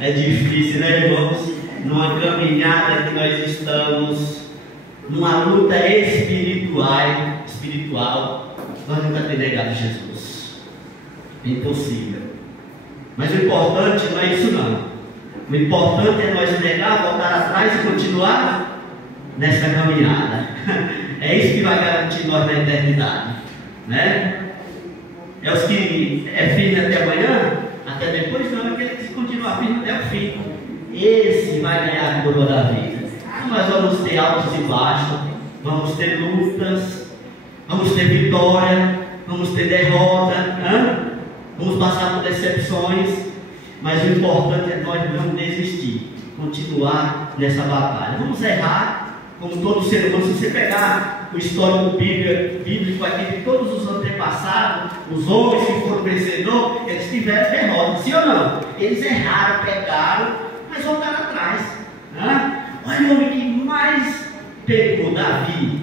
É difícil, né, irmãos? Numa caminhada que nós estamos, numa luta espiritual, nós nunca temos negado Jesus. É impossível. Mas o importante não é isso não. O importante é nós negar, voltar atrás e continuar nessa caminhada. É isso que vai garantir nós na eternidade, né? É os que é firme até amanhã, até depois não, é aquele que continua firme até o fim. Esse vai ganhar a coroa da vida. Então nós vamos ter altos e baixos, vamos ter lutas, vamos ter vitória, vamos ter derrota, vamos passar por decepções, mas o importante é nós não desistir, continuar nessa batalha. Vamos errar, como todo ser humano. Se você pegar o histórico bíblico aqui de todos os antepassados, os homens que foram vencedores, eles tiveram derrota, sim ou não? Eles erraram, pecaram, mas voltaram atrás. Olha o homem que mais pecou, Davi,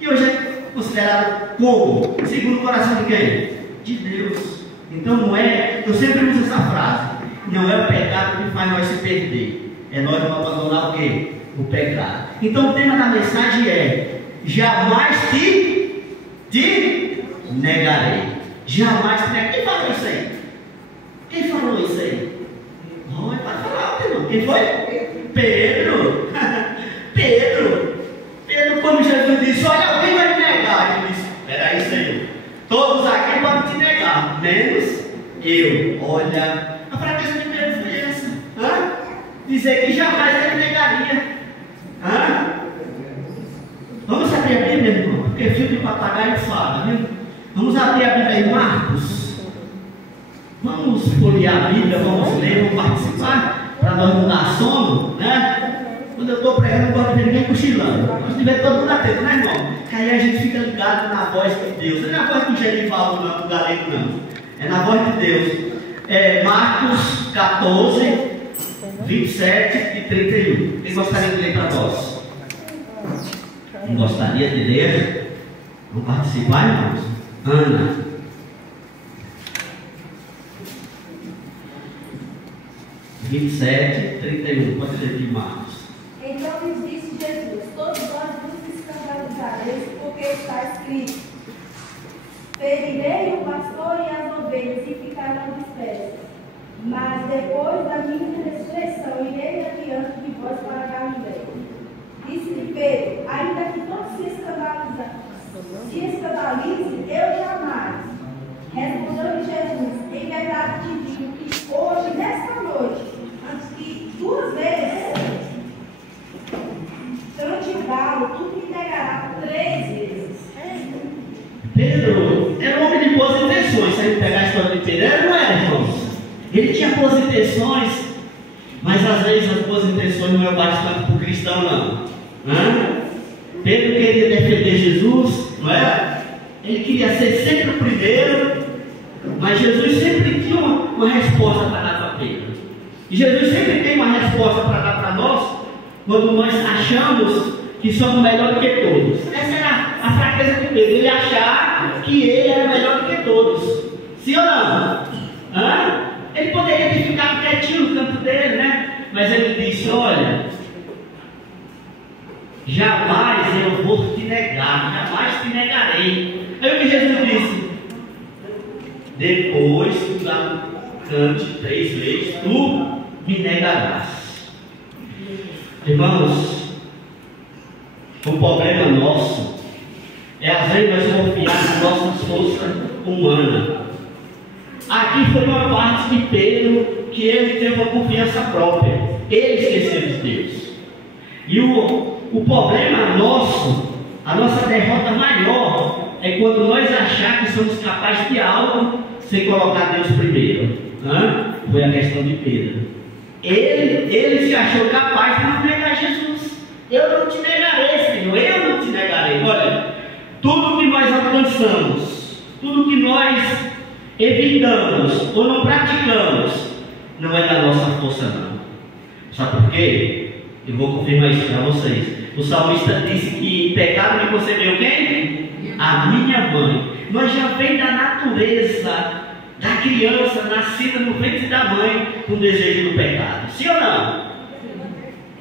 e hoje é considerado como? Segundo o coração de quem? De Deus. Então não é, eu sempre uso essa frase, não é o pecado que faz nós se perder, é nós não abandonar o quê? O pecado. Então o tema da mensagem é: jamais te negarei. Jamais te negarei. Quem falou isso aí? Quem falou isso aí? Não, é para falar, irmão. Quem foi? Pedro. Pedro, quando Jesus disse: olha, alguém vai me negar, ele disse: espera aí, Senhor, todos aqui podem te negar, menos eu. Olha, a fraqueza de Pedro foi essa. Dizer que jamais ele negaria. Vamos abrir a Bíblia, irmão, porque filho de papagaio fala, viu? Vamos abrir a Bíblia em Marcos. Vamos folhear a Bíblia, vamos ler, vamos participar, para nós não dar sono, né? Quando eu estou pregando, eu gosto de ver ninguém cochilando. Se tiver todo mundo atento, né, irmão? Que aí a gente fica ligado na voz de Deus. Não é na voz do Genivaldo, não, do Galego, não. É na voz de Deus. Marcos 14, 27 e 31. Quem gostaria de ler para nós? Quem gostaria de ler? Vamos participar, irmãos? Ana. Vinte 27, 31. Pode ler de Marcos. Então lhes disse Jesus: todos nós nos escandalizareis, porque está escrito: ferirei o pastor e as ovelhas e ficarão dispersas. Mas depois da minha ressurreição, irei adiante de vós para Galileia. Disse-lhe Pedro: ainda que todos se escandalizem, eu jamais. Respondeu-lhe Jesus: em verdade te digo que hoje, nesta noite, antes que 2 vezes cante o galo, tu me negarás 3 vezes. Pedro era um homem de boas intenções. Se a gente pegar a história de Pedro, ele não era, irmãos. Ele tinha boas intenções, mas às vezes as boas intenções não é o bastante para o cristão, não. Pedro queria defender Jesus, não é? Ele queria ser sempre o primeiro, mas Jesus sempre tinha uma resposta para dar para Pedro. E Jesus sempre tem uma resposta para dar para nós, quando nós achamos que somos melhor do que todos. Essa era a fraqueza de Pedro, ele achar que ele era melhor do que todos. Sim ou não? Ele poderia ter ficado quietinho no canto dele, né? Mas ele disse: olha, jamais eu vou te negar, jamais te negarei. Aí o que Jesus disse? Depois que o galo cante 3 vezes, tu me negarás. Irmãos, o problema nosso é às vezes nós confiar nas nossas forças humanas. Aqui foi uma parte de Pedro que ele teve uma confiança própria. Ele esqueceu de Deus. E o problema nosso, a nossa derrota maior, é quando nós achar que somos capazes de algo sem colocar Deus primeiro. Foi a questão de Pedro. Ele se achou capaz de não negar Jesus. Eu não te negarei, Senhor, eu não te negarei. Olha, tudo que nós alcançamos, tudo que nós evitamos ou não praticamos, não é da nossa força, não. Sabe por quê? Eu vou confirmar isso para vocês. O salmista disse que pecado me concebeu quem? A minha mãe. Nós já vem da natureza da criança nascida no ventre da mãe com o desejo do pecado. Sim ou não?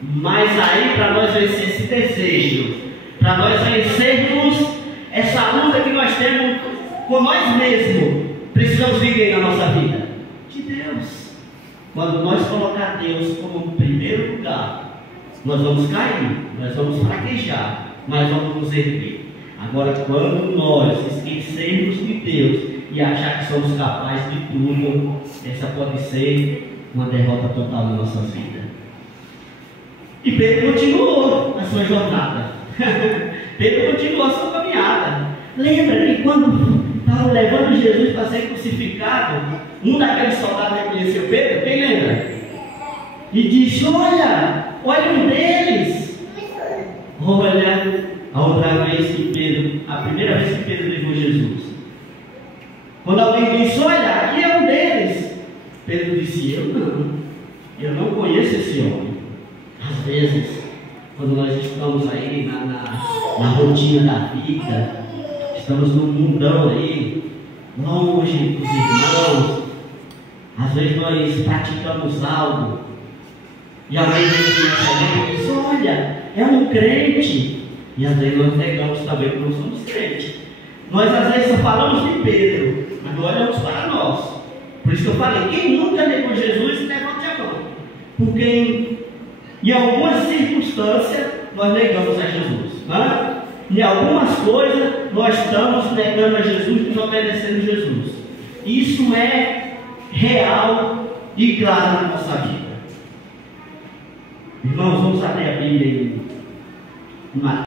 Mas aí, para nós vencer esse desejo, para nós vencermos essa luta que nós temos com nós mesmos, precisamos viver na nossa vida de Deus. Quando nós colocar Deus como primeiro lugar, nós vamos cair, nós vamos fraquejar, mas vamos nos erguer. Agora, quando nós esquecermos de Deus e achar que somos capazes de tudo, essa pode ser uma derrota total na nossa vida. E Pedro continuou na sua jornada. Pedro continuou a sua caminhada. Lembra que quando estavam levando Jesus para ser crucificado, um daqueles soldados reconheceu Pedro? Quem lembra? E disse: olha um deles. Olha, a outra vez que Pedro, a primeira vez que Pedro levou Jesus. Quando alguém disse: olha, aqui é um deles, Pedro disse: eu não conheço esse homem. Às vezes, quando nós estamos aí na rotina da vida, estamos no mundão aí, longe dos irmãos, às vezes nós praticamos algo, e alguém diz: olha, é um crente, e às vezes nós negamos também que não somos crentes. Nós às vezes só falamos de Pedro, mas não olhamos para nós. Por isso que eu falei: quem nunca negou Jesus, levante a mão. Porque em algumas circunstâncias nós negamos a Jesus, né? Em algumas coisas nós estamos negando a Jesus, desobedecendo a Jesus. Isso é real e claro na nossa vida. Irmãos, vamos abrir a Bíblia em Mateus.